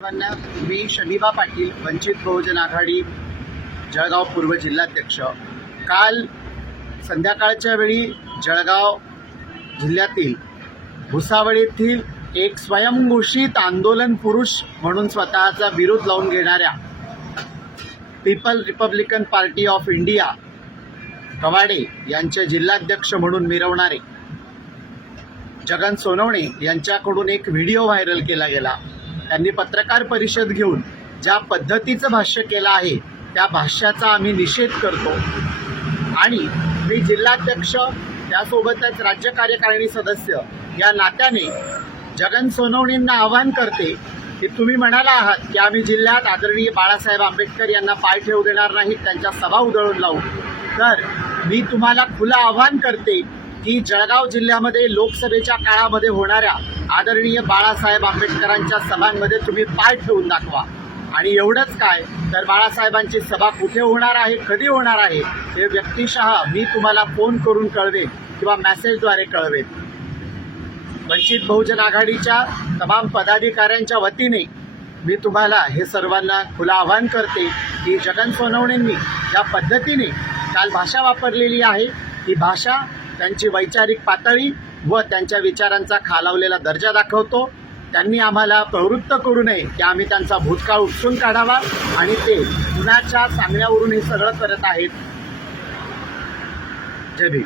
सर्वांना मी शनिबा पाटील वंचित बहुजन आघाडी जळगाव पूर्व जिल्हाध्यक्ष. काल संध्याकाळच्या वेळी जळगाव जिल्ह्यातील भुसावळ येथील एक स्वयंघोषित आंदोलन पुरुष म्हणून स्वतःचा विरोध लावून घेणाऱ्या people Republican party of India Kawade यांचे जिल्हाध्यक्ष म्हणून मिरवणारे जगन सोनवणे यांच्याकडून एक व्हिडिओ व्हायरल केला गेला. त्यांनी पत्रकार परिषद घेऊन ज्या पद्धतीचं भाष्य केलं आहे त्या भाष्याचा आम्ही निषेध करतो. आणि मी जिल्हाध्यक्ष त्यासोबतच राज्य कार्यकारिणी सदस्य या नात्याने जगन सोनवणींना आवाहन करते की तुम्ही म्हणाला आहात की आम्ही जिल्ह्यात आदरणीय बाळासाहेब आंबेडकर यांना पाय ठेवू देणार नाहीत त्यांच्या सभा उधळून लावू. तर मी तुम्हाला खुलं आवाहन करते की जळगाव जिल्ह्यामध्ये लोकसभेच्या काळामध्ये होणाऱ्या आदरणीय बाळासाहेब आंबेडकरांच्या सभांमध्ये तुम्ही पाय ठेवून दाखवा. आणि एवढंच काय तर बाळासाहेबांची सभा कुठे होणार आहे कधी होणार आहे हे व्यक्तिशः मी तुम्हाला फोन करून कळवेन किंवा मेसेजद्वारे कळवेन. वंचित बहुजन आघाडीच्या तमाम पदाधिकाऱ्यांच्या वतीने मी तुम्हाला हे सर्वांना खुलं आवाहन करते की जगन सोनवणेंनी ज्या पद्धतीने काल भाषा वापरलेली आहे. ही भाषा त्यांची वैचारिक पातळी व त्यांच्या विचारांचा खालावलेला दर्जा दाखवतो. त्यांनी आम्हाला प्रवृत्त करू नये की आम्ही त्यांचा भूतकाळ उपसून काढावा आणि ते कुणाच्या सांगण्यावरून हे सगळं करत आहेत. जय भीम.